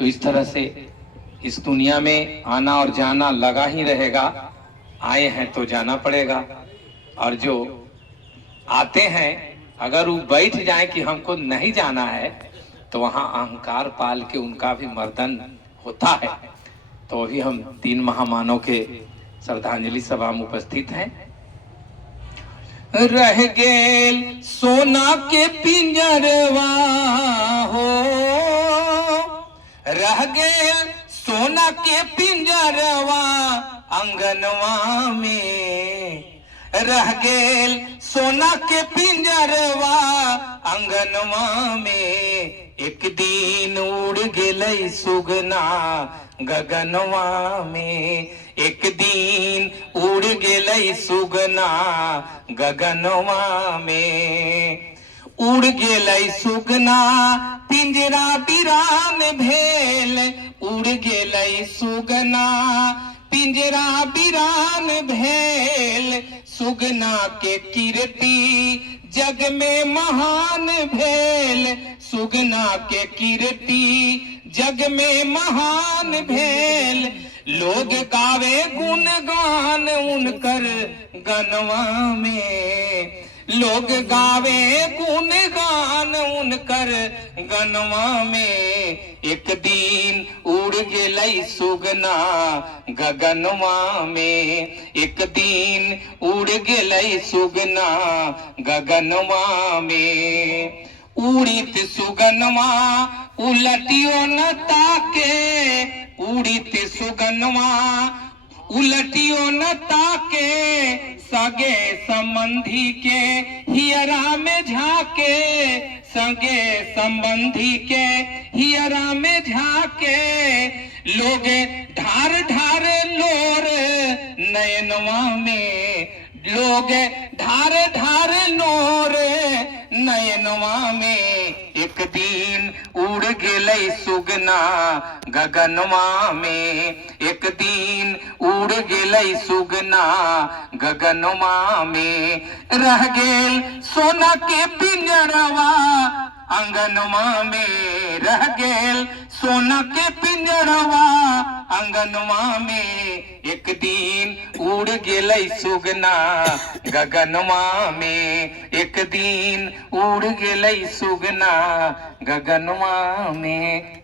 तो इस तरह से इस दुनिया में आना और जाना लगा ही रहेगा। आए हैं तो जाना पड़ेगा, और जो आते हैं अगर वो बैठ जाए कि हमको नहीं जाना है, तो वहाँ अहंकार पाल के उनका भी मर्दन होता है। तो अभी हम 3 महामानव के श्रद्धांजलि सभा में उपस्थित हैं। रह गेल सोना के पिंजरवा हो, रह गेल सोना के पिंजरवा अंगनवा में, रह गेल सोना के पिंजरवा अंगनवा में। एक दिन उड़ गेलै सुगना गगनवा में, एक दिन उड़ गेलै सुगना गगनवा में। उड़ गेलै सुगना पिंजरा बिरान भेल, उड़ गेलै सुगना पिंजरा बिरान भेल। सुगना के कीर्ति जग में महान भेल, सुगना के कीर्ति जग में महान भेल। लोग गावे गुणगान उनकर गनवा में, लोग गावे गुणगान उनकर गनवा में। एक दिन उड़ गेलै सुगना गगनवा में, एक दिन उड़ गेलै सुगना गगनवा में। उड़ित सुगनवा उलटियो न ताके, उड़ित सुगनवा उलटियो न ताके। सगे संबंधी के हियरा में झाके, सगे संबंधी के हियरा में झाके। लोग ढार ढार लोर नयनवा में, लोग ढार ढार लोर नयनवा में। एक दिन उड़ गेलै सुगना गगनवा में, एक दिन उड़ गेलै सुगना गगनवा में। रह गेल सोना के पिंजरवा अंगनवा में, रह गेल सोना के पिंजरवा अंगनवा में। एक दिन उड़ गेलै सुगना गगनवा में, एक दिन उड़ गेलै सुगना गगनवा में।